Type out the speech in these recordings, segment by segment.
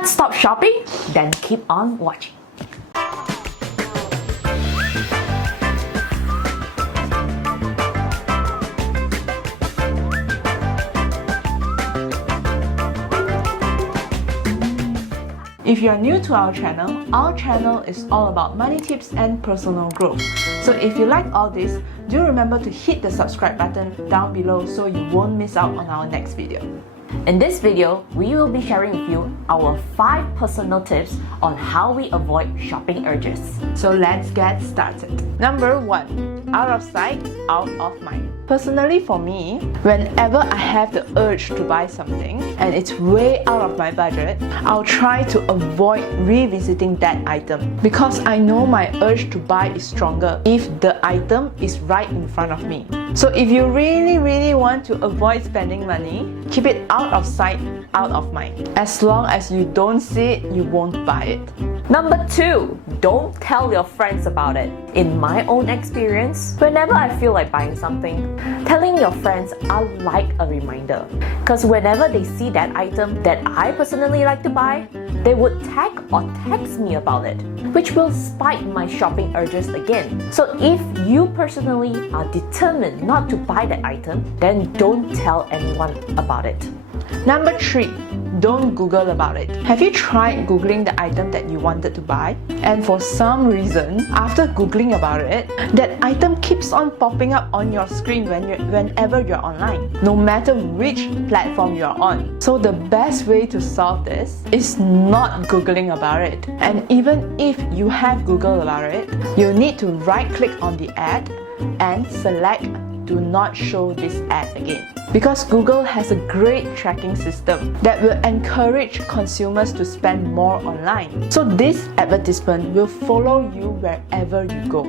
Can't stop shopping? Then keep on watching. If you are new to our channel is all about money tips and personal growth. So if you like all this, do remember to hit the subscribe button down below so you won't miss out on our next video. In this video, we will be sharing with you our 5 personal tips on how we avoid shopping urges. So let's get started. Number 1. Out of sight, out of mind. Personally for me, whenever I have the urge to buy something and it's way out of my budget, I'll try to avoid revisiting that item because I know my urge to buy is stronger if the item is right in front of me. So if you really want to avoid spending money, keep it out of sight, out of mind. As long as you don't see it, you won't buy it. Number 2, don't tell your friends about it. In my own experience, whenever I feel like buying something, telling your friends are like a reminder. Because whenever they see that item that I personally like to buy, they would tag or text me about it, which will spike my shopping urges again. So if you personally are determined not to buy that item, then don't tell anyone about it. Number 3. Don't Google about it. Have you tried Googling the item that you wanted to buy? And for some reason, after Googling about it, that item keeps on popping up on your screen whenever you're online, no matter which platform you're on. So the best way to solve this is not Googling about it. And even if you have Googled about it, you need to right-click on the ad and select Do Not Show this ad again. Because Google has a great tracking system that will encourage consumers to spend more online. So this advertisement will follow you wherever you go.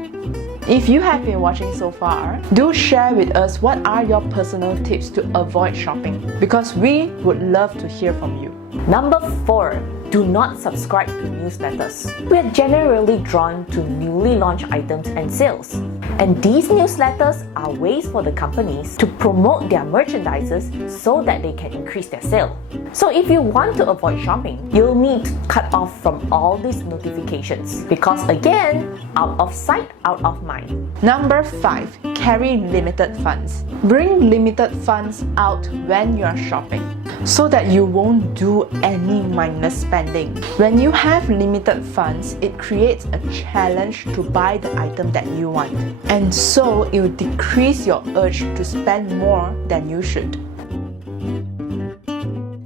If you have been watching so far, do share with us what are your personal tips to avoid shopping, because we would love to hear from you. Number 4. Do not subscribe to newsletters. We are generally drawn to newly launched items and sales. And these newsletters are ways for the companies to promote their merchandises so that they can increase their sale. So if you want to avoid shopping, you'll need to cut off from all these notifications because again, out of sight, out of mind. Number 5. Carry limited funds. Bring limited funds out when you're shopping so that you won't do any mindless spending. When you have limited funds, it creates a challenge to buy the item that you want. And so it will decrease your urge to spend more than you should.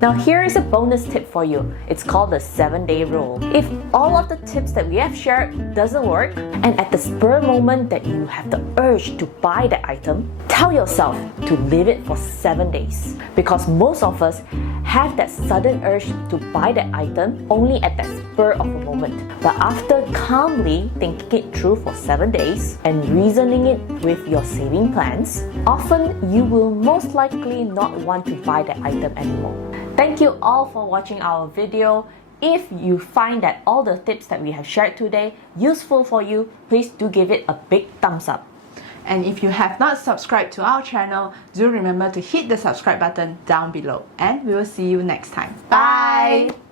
Now here is a bonus tip for you. It's called the 7-day rule. If all of the tips that we have shared doesn't work, and at the spur moment that you have the urge to buy the item, tell yourself to leave it for 7 days. Because most of us have that sudden urge to buy that item only at that spur of a moment. But after calmly thinking it through for 7 days and reasoning it with your saving plans, often you will most likely not want to buy that item anymore. Thank you all for watching our video. If you find that all the tips that we have shared today useful for you, please do give it a big thumbs up. And if you have not subscribed to our channel, do remember to hit the subscribe button down below. And we will see you next time. Bye!